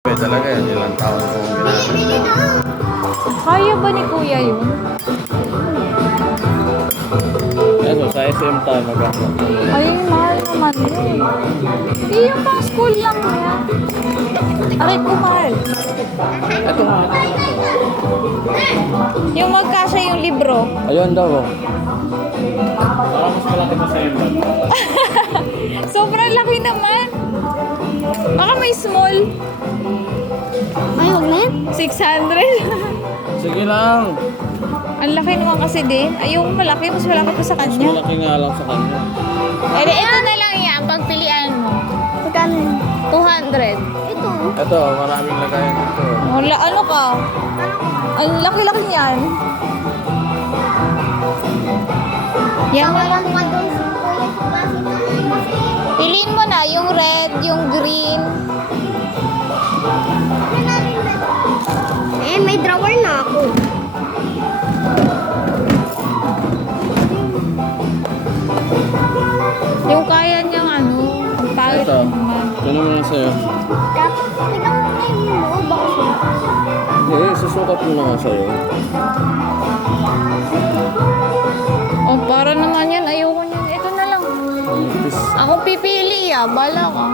Talaga yan, ilang taon kong ginagawa. Kaya ba ni Kuya yun? Ano, sa SM tayo magkakaroon. Ay, mahal naman yun. Hindi yung pang school lang yan. Aray ko, mahal. Ito nga. Yung magkasya yung libro. Ayun daw. Parang mas malaki pa sa iyo. Sobrang laki naman. Baka may small. Ay, wag na yan. 600. Sige lang. Ang laki naman kasi din. Ay, yung malaki. Mas malaki pa sa Mas kanya. malaki nga lang sa kanya. Eh, ito na lang yan. Pagpilian mo. Magkano yun? 200. Ito. Ito, maraming lagayan dito. Wala, ano ka? Ang laki-laki niyan. Yan. Wala mo ka doon sa kuya sa klase namin. Piliin mo na yung red, yung green. Eh, may drawer na ako. Yung kaya niyang ano, ang pangit Ito. naman. Ito naman lang sa'yo. Dapat, ikaw mo, baka siya. Eh, susukat mo naman sa'yo. Oh, para naman yan. Ayoko niyan. Ito na lang. Ipis. Ako pipili ah. Bala ka.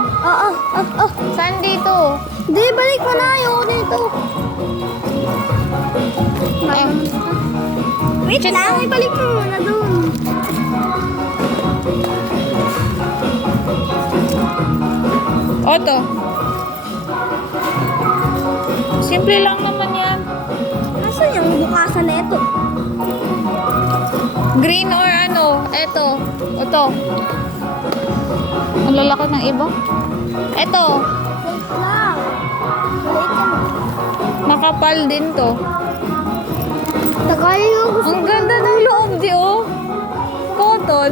Saan dito? Hindi, balik mo na. Ayoko dito. Ay, Wait lang, ibalik mo muna doon. Oto. Simple lang naman yan. Nasaan yung bukasan na ito? Green or ano? Eto. Oto. Ang lalaki ng iba. Eto. Wait lang. Wait lang. Makapal din to. Tagayin mo gusto. Ang ganda ng loob di oh. Cotton.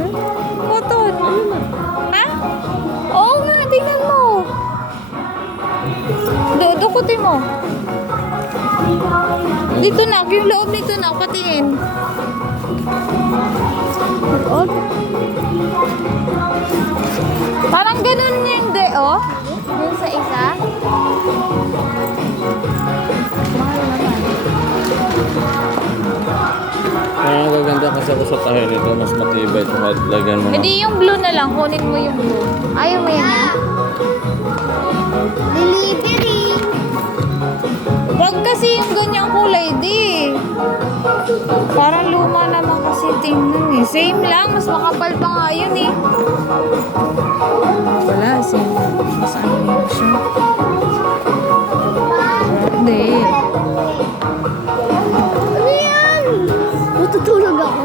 Cotton. Ha? Oo nga, tingnan mo. Dukutin mo. Dito na, yung loob nito na, patingin. Loob? Parang ganun yung de, oh. Dun sa isa. Mahal naman. Kaya gaganda kasi ako sa tahe nito. Mas matibay ito. Kahit lagyan mo na. Hindi yung blue na lang, kunin mo yung blue. Ayaw mo yan, ha? Delivery. Wag kasi yung ganyang kulay, di. Parang luma naman kasi tingnan eh. Same lang, mas makapal pa nga yun eh. Wala, same. Mas ano yun siya. Hindi. Ano yan? Matutulog ako.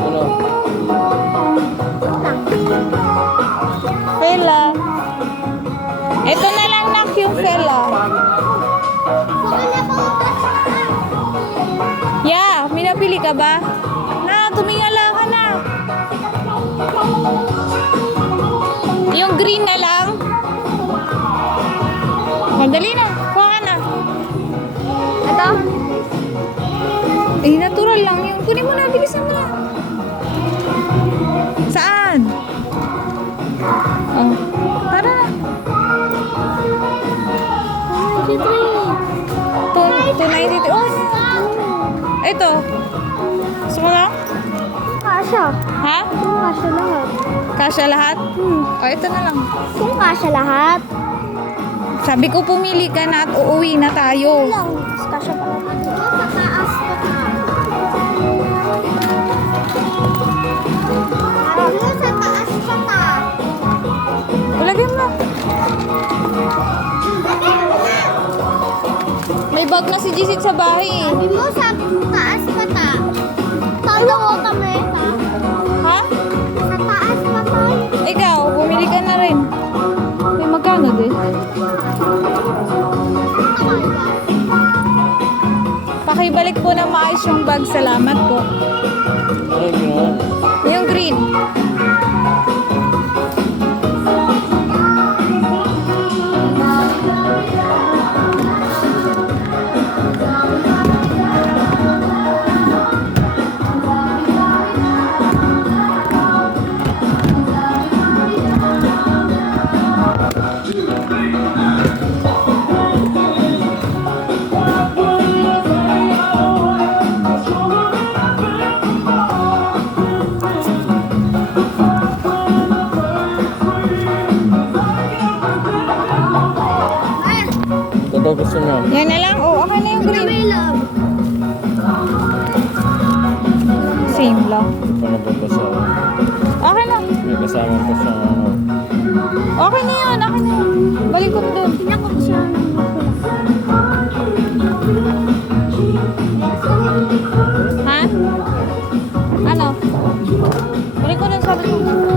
Ano? Fela. Ito na lang nak yung Fela. Baka na po. Yeah, may napili ka ba? Na, tumingala ka na. Yung green na lang. Madali na, kuha ka na. Ito? Eh, natural lang yung. Kunin mo na, bilisan mo na. Saan? Oh, tara na. 293. Oh, ito. Gusto mo na? Kasha. Ha? Kung kasha lahat. Kasya lahat? O, ito na lang. Kung kasha lahat. Sabi ko pumili ka na at uuwi na tayo. Lang. Kasha pa naman. Sa taas ko na. Parang mo sa taas ko na. Ulagyan mo. May bag na si Jisit sa bahay eh. Sabi mo sa taas ko na. Talo ko kami. Ha? Sa taas pa tayo. Ikaw, bumili ka na rin. May magkano din? Pakibalik po na maayos yung bag. Salamat po. Ano yung ginawa mo? Yung green. ba gusto nyo? Yan na lang. Oh, okay na yung green. May love. Same lang. Hindi pa nababasa. Okay na. May kasama pa siyang ano. Okay na yan. Okay na yan. Balik ko doon. Pinakot siya. Ha? Ano? Balik ko doon sabi ko.